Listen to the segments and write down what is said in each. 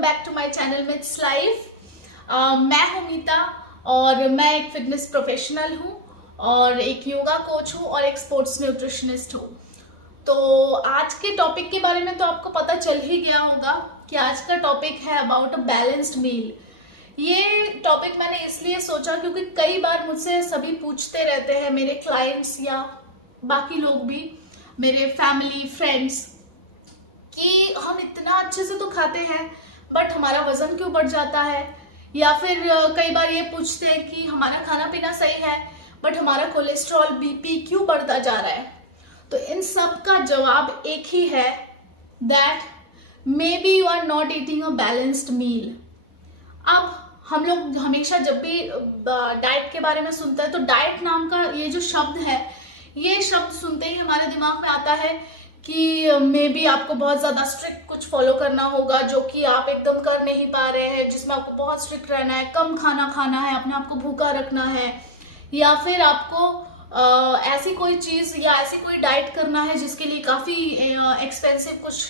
Welcome back to my channel myths life. मैं हूं मीता और मैं एक फिटनेस प्रोफेशनल हूं और एक योगा कोच हूं और एक स्पोर्ट्स न्यूट्रिशनिस्ट हूं। तो आज के टॉपिक के बारे में तो आपको पता चल ही गया होगा कि आज का टॉपिक है अबाउट अ बैलेंस्ड मील। ये टॉपिक मैंने इसलिए सोचा क्योंकि कई बार मुझसे सभी पूछते रहते हैं, मेरे क्लाइंट्स या बाकी लोग भी, मेरे फैमिली फ्रेंड्स, कि हम इतना अच्छे से तो खाते हैं बट हमारा वजन क्यों बढ़ जाता है, या फिर कई बार ये पूछते हैं कि हमारा खाना पीना सही है बट हमारा कोलेस्ट्रॉल बीपी क्यों बढ़ता जा रहा है। तो इन सब का जवाब एक ही है, that may be you are not eating a balanced meal. अब हम लोग हमेशा जब भी डाइट के बारे में सुनते हैं तो डाइट नाम का ये जो शब्द है, ये शब्द सुनते ही हमारे दिमाग में आता है कि मे बी आपको बहुत ज्यादा स्ट्रिक्ट कुछ फॉलो करना होगा जो कि आप एकदम कर नहीं पा रहे हैं, जिसमें आपको बहुत स्ट्रिक्ट रहना है, कम खाना खाना है, अपने आप को भूखा रखना है, या फिर आपको ऐसी कोई चीज या ऐसी कोई डाइट करना है जिसके लिए काफी एक्सपेंसिव कुछ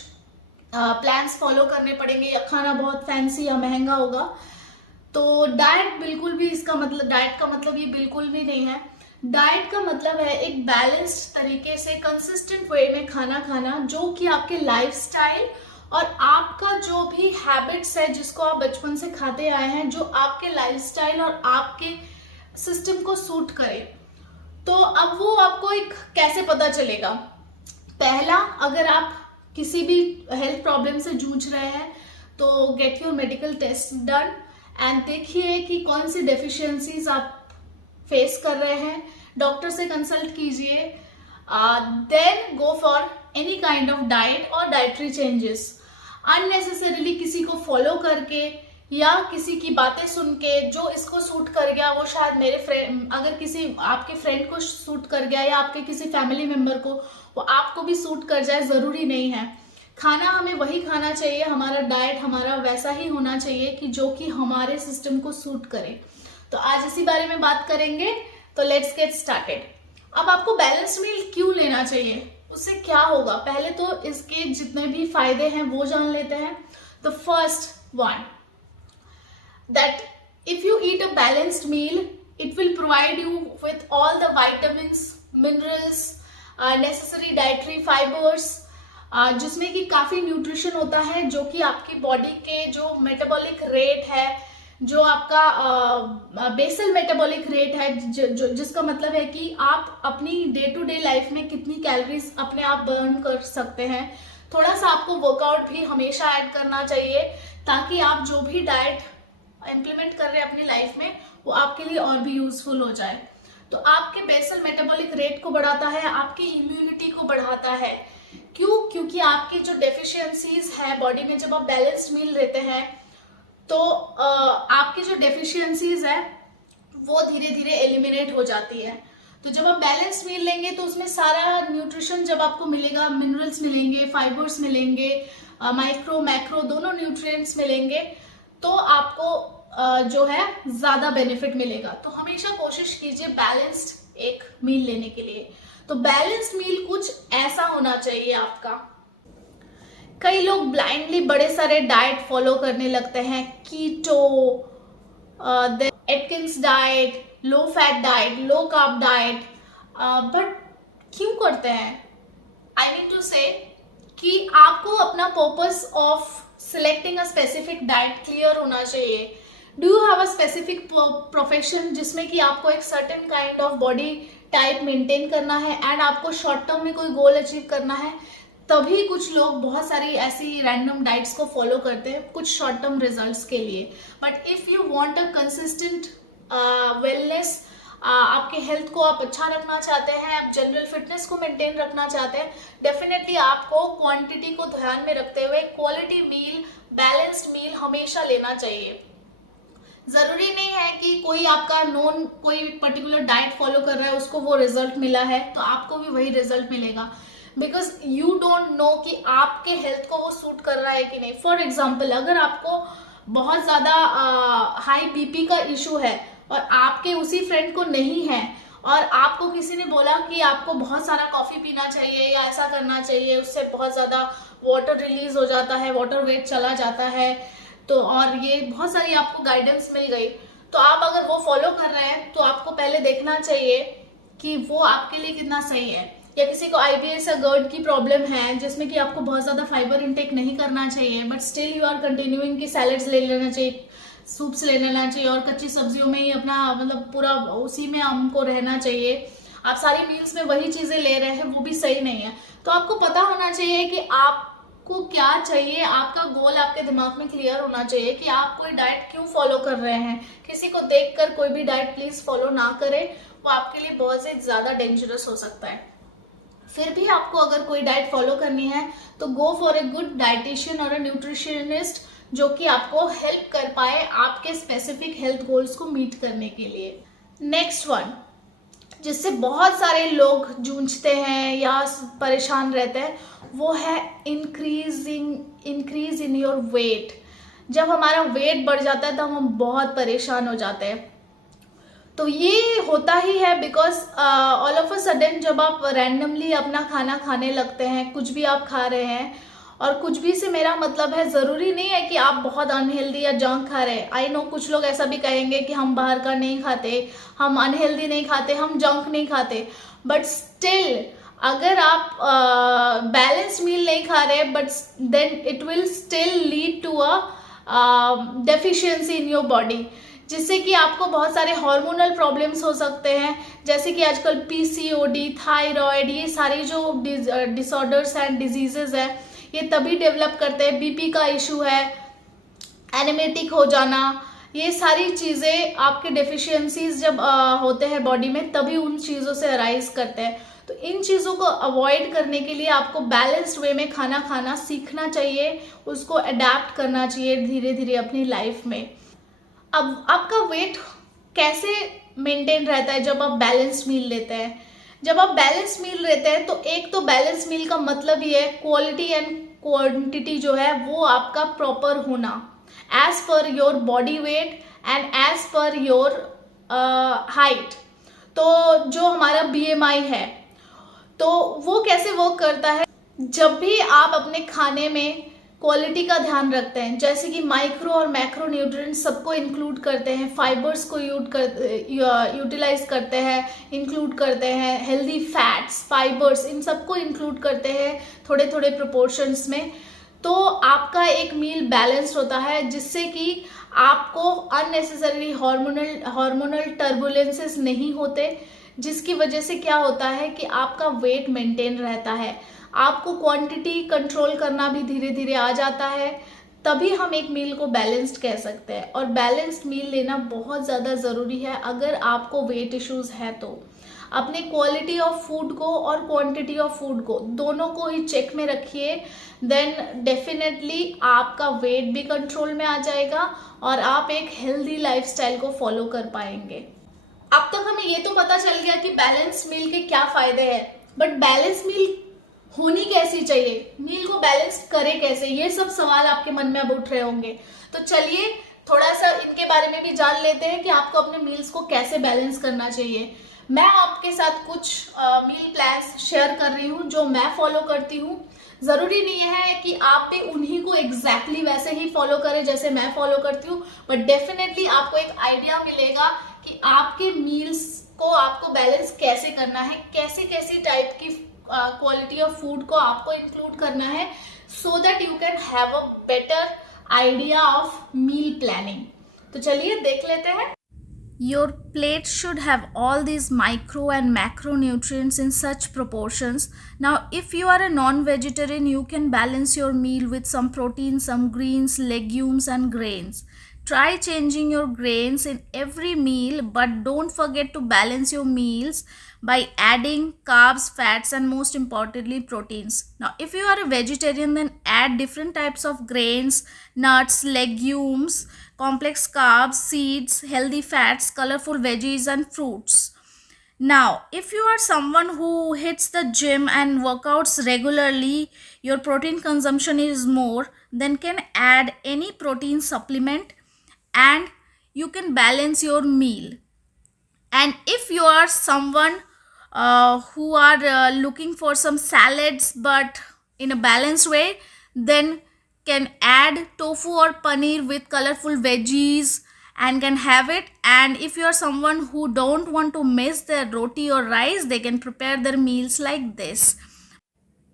प्लान्स फॉलो करने पड़ेंगे या खाना बहुत फैंसी या महंगा होगा। तो डाइट बिल्कुल भी इसका मतलब, डाइट का मतलब ये बिल्कुल भी नहीं है। डाइट का मतलब है एक बैलेंस्ड तरीके से कंसिस्टेंट वे में खाना खाना जो कि आपके लाइफस्टाइल और आपका जो भी हैबिट्स है जिसको आप बचपन से खाते आए हैं, जो आपके लाइफस्टाइल और आपके सिस्टम को सूट करे। तो अब वो आपको एक कैसे पता चलेगा? पहला, अगर आप किसी भी हेल्थ प्रॉब्लम से जूझ रहे हैं तो get your medical test done and देखिए कि कौन सी डेफिशिएंसीज आप फेस कर रहे हैं, डॉक्टर से कंसल्ट कीजिए। Then go for any kind of diet और डाइटरी चेंजेस। अननेसेसरीली किसी को फॉलो करके या किसी की बातें सुन के जो इसको सूट कर गया, वो शायद मेरे फ्रेंड, अगर किसी आपके फ्रेंड को सूट कर गया या आपके किसी फैमिली मेंबर को, वो आपको भी सूट कर जाए, जरूरी नहीं है। खाना हमें वही खाना चाहिए, हमारा डाइट हमारा वैसा ही होना चाहिए कि जो कि हमारे सिस्टम को सूट करे। तो आज इसी बारे में बात करेंगे, तो लेट्स गेट स्टार्टेड। अब आपको बैलेंस्ड मील क्यों लेना चाहिए, उससे क्या होगा, पहले तो इसके जितने भी फायदे हैं वो जान लेते हैं। The first one, that if you eat a balanced meal it will provide you with all the vitamins, minerals, necessary dietary fibres, जिसमें कि काफी न्यूट्रिशन होता है जो कि आपकी बॉडी के जो मेटाबॉलिक रेट है, जो आपका बेसल मेटाबॉलिक रेट है, जिसका मतलब है कि आप अपनी डे टू डे लाइफ में कितनी कैलोरीज अपने आप बर्न कर सकते हैं। थोड़ा सा आपको वर्कआउट भी हमेशा ऐड करना चाहिए ताकि आप जो भी डाइट इम्प्लीमेंट कर रहे हैं अपनी लाइफ में वो आपके लिए और भी यूजफुल हो जाए। तो आपके बेसल मेटाबॉलिक रेट को बढ़ाता है, आपकी इम्यूनिटी को बढ़ाता है। क्यों? क्योंकि आपकी जो डेफिशिएंसीज है बॉडी में, जब आप बैलेंस्ड मील लेते हैं तो आपकी जो डेफिशिएंसीज है वो धीरे धीरे एलिमिनेट हो जाती है। तो जब आप बैलेंस मील लेंगे तो उसमें सारा न्यूट्रिशन जब आपको मिलेगा, मिनरल्स मिलेंगे, फाइबर्स मिलेंगे, माइक्रो मैक्रो दोनों न्यूट्रिएंट्स मिलेंगे, तो आपको जो है ज्यादा बेनिफिट मिलेगा। तो हमेशा कोशिश कीजिए बैलेंस्ड एक मील लेने के लिए। तो बैलेंस्ड मील कुछ ऐसा होना चाहिए आपका। कई लोग ब्लाइंडली बड़े सारे डाइट फॉलो करने लगते हैं, keto, Atkins diet, low fat diet, low carb diet, but क्यों करते हैं? आई मीन टू से कि आपको अपना purpose of selecting a specific diet clear होना चाहिए। Do you have a specific profession जिसमें कि आपको एक certain kind of body type maintain करना है एंड आपको शॉर्ट टर्म में कोई गोल अचीव करना है, तभी कुछ लोग बहुत सारी ऐसी रैंडम डाइट्स को फॉलो करते हैं कुछ शॉर्ट टर्म रिजल्ट्स के लिए। But if you want a consistent wellness, आपके हेल्थ को आप अच्छा रखना चाहते हैं, आप जनरल फिटनेस को मेंटेन रखना चाहते हैं, डेफिनेटली आपको क्वांटिटी को ध्यान में रखते हुए क्वालिटी मील, बैलेंस्ड मील हमेशा लेना चाहिए। जरूरी नहीं है कि कोई आपका नोन कोई पर्टिकुलर डाइट फॉलो कर रहा है उसको वो रिजल्ट मिला है तो आपको भी वही रिजल्ट मिलेगा, बिकॉज यू डोंट नो कि आपके हेल्थ को वो सूट कर रहा है कि नहीं। फॉर एग्जाम्पल, अगर आपको बहुत ज्यादा हाई बीपी का इशू है और आपके उसी फ्रेंड को नहीं है और आपको किसी ने बोला कि आपको बहुत सारा कॉफी पीना चाहिए या ऐसा करना चाहिए, उससे बहुत ज्यादा वाटर रिलीज हो जाता है, वाटर वेट चला जाता है, तो और ये बहुत सारी आपको गाइडेंस मिल गई, तो आप अगर वो फॉलो कर रहे हैं तो आपको पहले देखना चाहिए कि वो आपके लिए कितना सही है। या किसी को IBS या GERD की प्रॉब्लम है जिसमें कि आपको बहुत ज़्यादा फाइबर इंटेक नहीं करना चाहिए, but still you are continuing कि सैलेड्स ले लेना चाहिए, सूप्स ले लेना चाहिए और कच्ची सब्जियों में ही अपना मतलब पूरा उसी में हमको रहना चाहिए, आप सारी मील्स में वही चीज़ें ले रहे हैं, वो भी सही नहीं है। तो आपको पता होना चाहिए कि आपको क्या चाहिए, आपका गोल आपके दिमाग में क्लियर होना चाहिए कि आप कोई डाइट क्यों फॉलो कर रहे हैं। किसी को देखकर कोई भी डाइट प्लीज फॉलो ना करें, वो आपके लिए बहुत से ज़्यादा डेंजरस हो सकता है। फिर भी आपको अगर कोई डाइट फॉलो करनी है तो go for a good dietitian और ए न्यूट्रिशनिस्ट जो कि आपको हेल्प कर पाए आपके स्पेसिफिक हेल्थ गोल्स को मीट करने के लिए। नेक्स्ट वन जिससे बहुत सारे लोग जूझते हैं या परेशान रहते हैं वो है इंक्रीज इन योर वेट। जब हमारा वेट बढ़ जाता है तब हम बहुत परेशान हो जाते हैं। तो ये होता ही है because all of a sudden जब आप रैंडमली अपना खाना खाने लगते हैं, कुछ भी आप खा रहे हैं, और कुछ भी से मेरा मतलब है ज़रूरी नहीं है कि आप बहुत अनहेल्दी या जंक खा रहे हैं। आई नो कुछ लोग ऐसा भी कहेंगे कि हम बाहर का नहीं खाते, हम अनहेल्दी नहीं खाते, हम जंक नहीं खाते, बट स्टिल अगर आप बैलेंस मील नहीं खा रहे but then it will still lead to a deficiency in your body, जिससे कि आपको बहुत सारे हार्मोनल प्रॉब्लम्स हो सकते हैं, जैसे कि आजकल PCOD, थायराइड, ये सारी जो डिसऑर्डर्स एंड डिजीजेज है ये तभी डेवलप करते हैं। BP का इशू है, एनिमेटिक हो जाना, ये सारी चीज़ें आपके डेफिशिएंसीज जब होते हैं बॉडी में तभी उन चीज़ों से अराइज करते हैं। तो इन चीज़ों को अवॉइड करने के लिए आपको बैलेंस्ड वे में खाना खाना सीखना चाहिए, उसको अडेप्ट करना चाहिए धीरे धीरे अपनी लाइफ में। अब आपका वेट कैसे मेंटेन रहता है जब आप बैलेंस मील लेते हैं? जब आप बैलेंस मील लेते हैं तो एक तो बैलेंस मील का मतलब ये है क्वालिटी एंड क्वांटिटी जो है वो आपका प्रॉपर होना as per your body weight and as per your height. तो जो हमारा BMI है तो वो कैसे वर्क करता है, जब भी आप अपने खाने में क्वालिटी का ध्यान रखते हैं, जैसे कि माइक्रो और मैक्रो न्यूट्रिएंट्स सबको इंक्लूड करते हैं, फाइबर्स को यूटिलाइज करते हैं, इंक्लूड करते हैं, हेल्दी फैट्स, फाइबर्स, इन सबको इंक्लूड करते हैं थोड़े थोड़े प्रोपोर्शंस में, तो आपका एक मील बैलेंस्ड होता है जिससे कि आपको अननेसेसरी हार्मोनल टर्बुलेंसेस नहीं होते, जिसकी वजह से क्या होता है कि आपका वेट मेंटेन रहता है, आपको क्वांटिटी कंट्रोल करना भी धीरे धीरे आ जाता है, तभी हम एक मील को बैलेंस्ड कह सकते हैं। और बैलेंस्ड मील लेना बहुत ज़्यादा ज़रूरी है अगर आपको वेट इश्यूज है तो। अपने क्वालिटी ऑफ फूड को और क्वांटिटी ऑफ फूड को दोनों को ही चेक में रखिए, देन डेफिनेटली आपका वेट भी कंट्रोल में आ जाएगा और आप एक हेल्दी लाइफस्टाइल को फॉलो कर पाएंगे। अब तक हमें ये तो पता चल गया कि बैलेंस मील के क्या फायदे हैं, बट बैलेंस मील होनी कैसी चाहिए, मील को बैलेंस करे कैसे, ये सब सवाल आपके मन में अब उठ रहे होंगे। तो चलिए थोड़ा सा इनके बारे में भी जान लेते हैं कि आपको अपने मील्स को कैसे बैलेंस करना चाहिए। मैं आपके साथ कुछ मील प्लान्स शेयर कर रही हूँ जो मैं फॉलो करती हूँ। ज़रूरी नहीं है कि आप भी उन्हीं को एग्जैक्टली वैसे ही फॉलो करें जैसे मैं फॉलो करती हूँ, बट डेफिनेटली आपको एक आइडिया मिलेगा कि आपके मील्स को आपको बैलेंस कैसे करना है, कैसे कैसे टाइप की क्वालिटी ऑफ फूड को आपको इंक्लूड करना है, so that you can have a better idea of meal planning. तो चलिए देख लेते हैं। Your plate should have all these micro and macronutrients in such proportions. Now, if you are a non-vegetarian, you can balance your meal with some protein, some greens, legumes, and grains. Try changing your grains in every meal, but don't forget to balance your meals by adding carbs, fats, and most importantly, proteins. Now, if you are a vegetarian, then add different types of grains, nuts, legumes, complex carbs, seeds, healthy fats, colorful veggies, and fruits. Now, if you are someone who hits the gym and workouts regularly, your protein consumption is more, then can add any protein supplement and you can balance your meal. And if you are someone who are looking for some salads but in a balanced way, then can add tofu or paneer with colorful veggies and can have it. And if you are someone who don't want to miss their roti or rice, they can prepare their meals like this.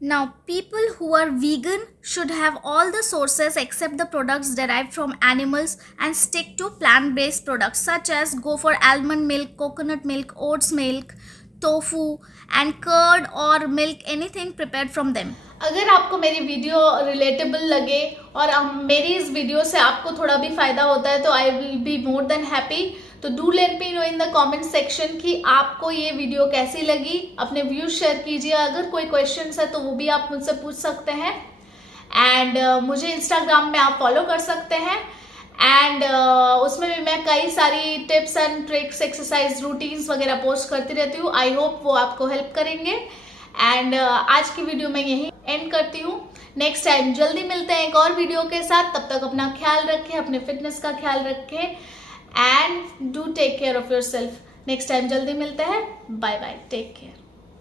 Now, people who are vegan should have all the sources except the products derived from animals and stick to plant-based products such as go for almond milk, coconut milk, oats milk, tofu and curd or milk, anything prepared from them. अगर आपको मेरी video relatable लगे और मेरी इस video से आपको थोड़ा भी फायदा होता है तो I will be more than happy. तो do let me know in the comment section कि आपको ये वीडियो कैसी लगी. अपने व्यूज शेयर कीजिए. अगर कोई क्वेश्चंस है तो वो भी आप मुझसे पूछ सकते हैं. एंड मुझे इंस्टाग्राम में आप फॉलो कर सकते हैं. एंड उसमें भी मैं कई सारी tips and tricks, exercise, routines वगैरह पोस्ट करती रहती हूँ. आई होप वो आपको हेल्प करेंगे. एंड आज की वीडियो मैं यहीं एंड करती हूँ. नेक्स्ट टाइम जल्दी मिलते हैं एक और वीडियो के साथ. तब तक अपना ख्याल रखें, अपने फिटनेस का ख्याल रखें and do take care of yourself. Next time जल्दी मिलते हैं. Bye bye, take care.